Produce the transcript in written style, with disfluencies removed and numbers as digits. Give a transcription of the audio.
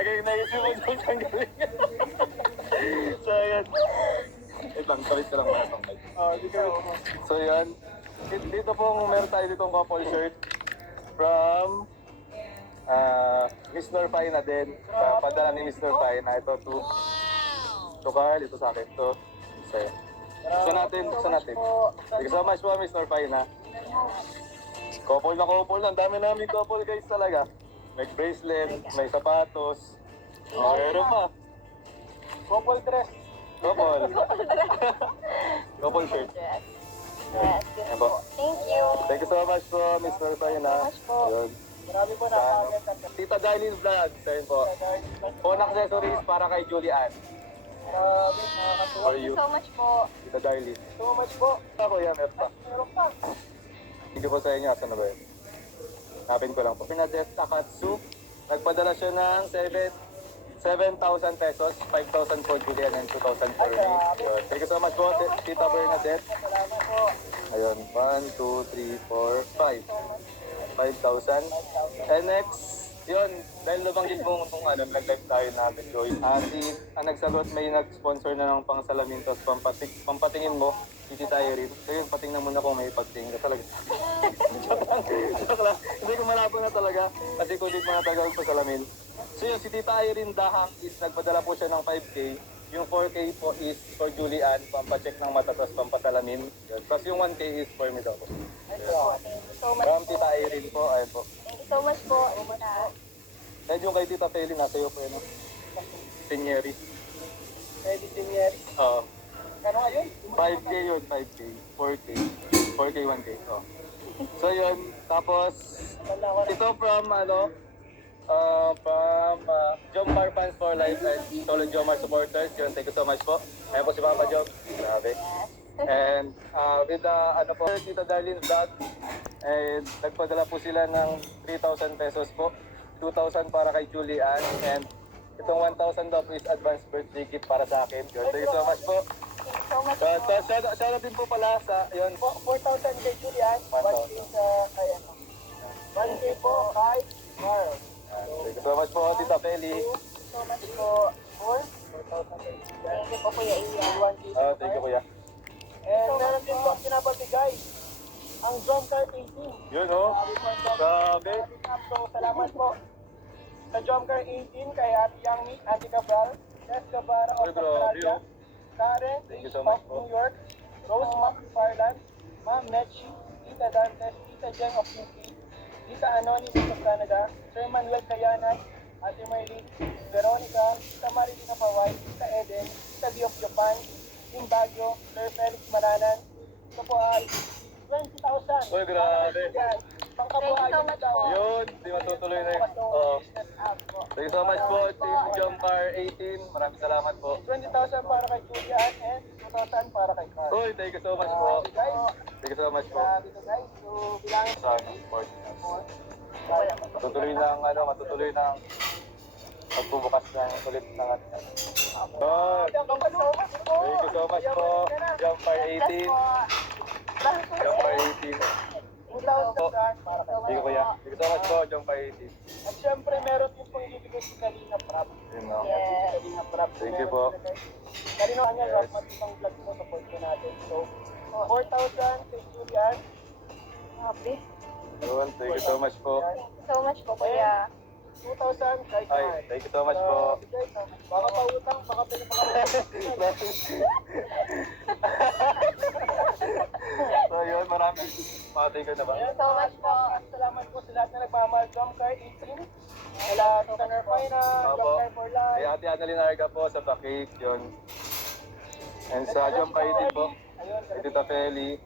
Talagang naisip mo dyan siyang gawin. So, yan. Wait lang, kawit ka lang mga tangkay. Di ka. So, yan. Dito pong meron tayo ditong couple shirt from Miss Norfina din. Padala ni Miss Norfina. Ito to Carl, ito sa akin. Ito sa'yo. Gusto natin. Thank you so much po, Miss Norfina. Couple na couple. Ang dami namin couple guys talaga. May bracelet, may sapatos. Meron pa. Couple dress. Couple. Couple shirt. Yes. Ayan po. Thank you. Thank you so much po, Miss Norfina. Ayun. Marami po nakakaganda. Tita Darlene Vlog. Ayun po. Phone accessories para kay Julian. Grabe, nakakatuwa. For Thank you you, so much po. Tita Darlene. So much po. Ako yan, meron pa. Meron pa. Hindi po sa inyo, asan na ba yun? Hanapin ko lang po. Pinadet Takatsu, nagpadala siya ng 7,000 pesos, 5,000 for Julian and 2,000 for me. Yun. Thank you so much po, Tita Bernadette. Salamat po. Ayun, 1, 2, 3, 4, 5. 5,000. And next, yun, dahil nabanggit mo kung nag-live tayo natin, Joy. Ang nagsagot, may nag-sponsor na ng pangsalamin, tapos pampatingin mo, hindi tayo rin. So yun, patingnan mo na kung may pagtingin ka talaga. Joke lang. Hindi ko malabo na talaga, kasi kung di mo natagal pa salamin. So yun, si Tita Irene Dahang is nagpadala po siya ng 5K. Yung 4K po is for Julian, pampacheck ng mata, tapos pampasalamin. Yun. Tapos yung 1K is for me daw po. Thank you so much. From Tita Irene po, ayun po. Thank you so much po. Kahit yung kay Tita Feli, nasa iyo po yun. Sinyeri. Pwede senior. Oo. Kano ngayon? 5K yun, 5K. 4K. 4K, 1K. Oh. So yun, tapos ito from Jomar Fans for Life and Solo Jomar supporters. Yun, thank you so much po. Ayan po si Papa Jom. Grabe. And with Tita Darlene Vlog, and nagpadala po sila ng 3,000 pesos po. 2,000 para kay Julian, and itong 1,000 daw po is advance birthday gift para sa akin. Yun, thank you so much po. Thank you so much So, shout out din po pala sa, yun, 4,000 kay Julian. 1K sa kay ano. 1K po kay Carl. thank you so much po, Tita Feli. so much po. 4,000 kay Julian. Thank you po, Kuya Ian. 1K sa Thank you, kuya. And meron din po ang pinapabigay. Ang John Car 18. Yun, oh. Grabe. So, salamat po. Sa John Car 18 kay Ate Yangmi, Ate Cabral, Jess Gabara of Ay, grabe, Australia, oh. Karen Thank you H. so of much po. New York, Rose Mac Farland, Ma'am Mechi, Tita Dantes, Tita Jeng of UK, Tita Anonymous of Canada, Sir Manuel Cayanas, Ate Marlene, Veronica, Tita Marilina Paway, Tita Eden, Tita B of Japan, Team Baguio, Sir Felix Maranan. Ito po ay 20,000. Uy, grabe. Yan. Pangkabuhayan Thank you so much daw. po. Yun, di matutuloy na yun. Oo. Thank you so much po, Team Jomcar 18. Maraming salamat po. 20,000 para kay Julian and 2,000 para kay Carl. Uy, thank you so much po. Guys, Thank you so much po. grabe to guys. So, bilangin Sa support. Matutuloy na ang pagbubukas ng ulit ng ating. Oh, thank you so much po, Jomcar 18. Jomcar 18. 2,000 para kay Thank you, kuya. Thank you so much po, Jomcar 18. At syempre, meron din pong ibigay si Kalina Prab. Yun, no? Yes. Kalina Prab. Thank you po. Kalina kanya, yes. Matipang vlog po, support ko natin. So, 4,000 kay Julian. Happy. Yun, thank you so much po. Thank you so much po, Kuya. 2,000 kay Ay, Carl. thank you so much po. Baka pautang, baka So yun, maraming thank you na ba? Ayan, so much po. Salamat po sa lahat na nagmamahal. Jomcar 18. Kala Tita Nerfina, Opo. Jomcar for Kay life. Ate Annalyn Arga po sa Bakit, yun. And sa Jomcar 18 po, Ayun, kay Tita Feli.